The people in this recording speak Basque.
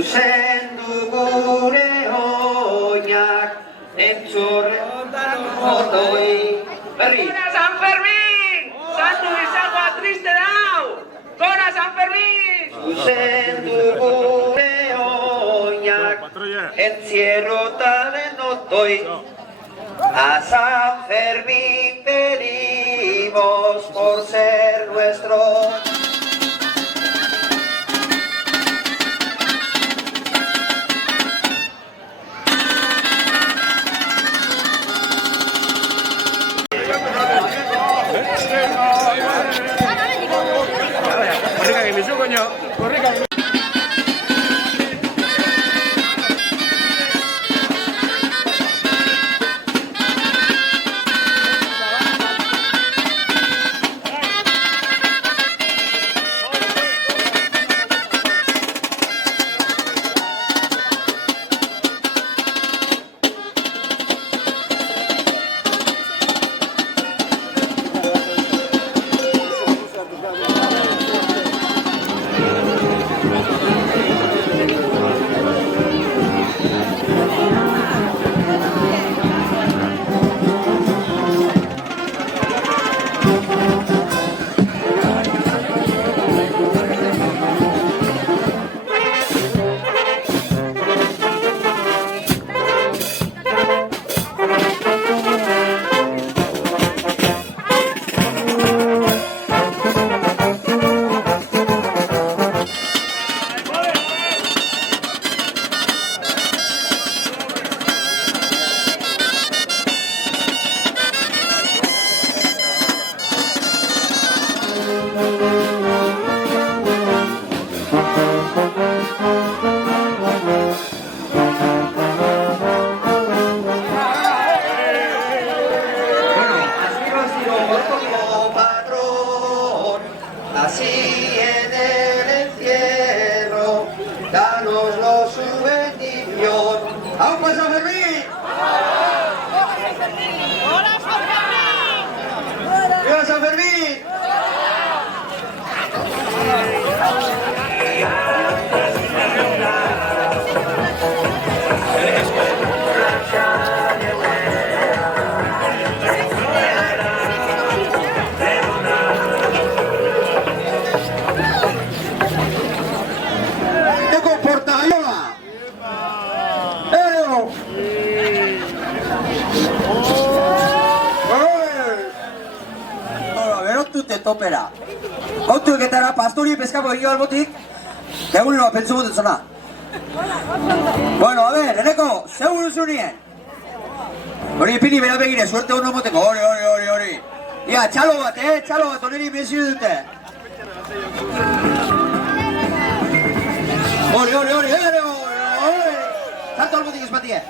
Zuzendu gure oinak, entzorre otoi. Berri. ¡Cora San Fermín! ¡Santu bizakoa triste dau! ¡Cora San Fermín! Zuzendu gure oinak, entzierrotaren otoi. A San Fermín pedimos por ser nuestro. Así en el encierro, danoslo su bendición. ¡Aún pues San Fermín! ¡Viva San Fermín! Topera. Kontu eketara pastori peskako egio albotik, egunero pentsu boten zona. Bueno, a ver, eneko, seguru zunien. Hori ipini bera begire, suerte hono moteko, hori. Ia, txalo bat, oneri mezio dute. Hori. Zanto albotik ez batie.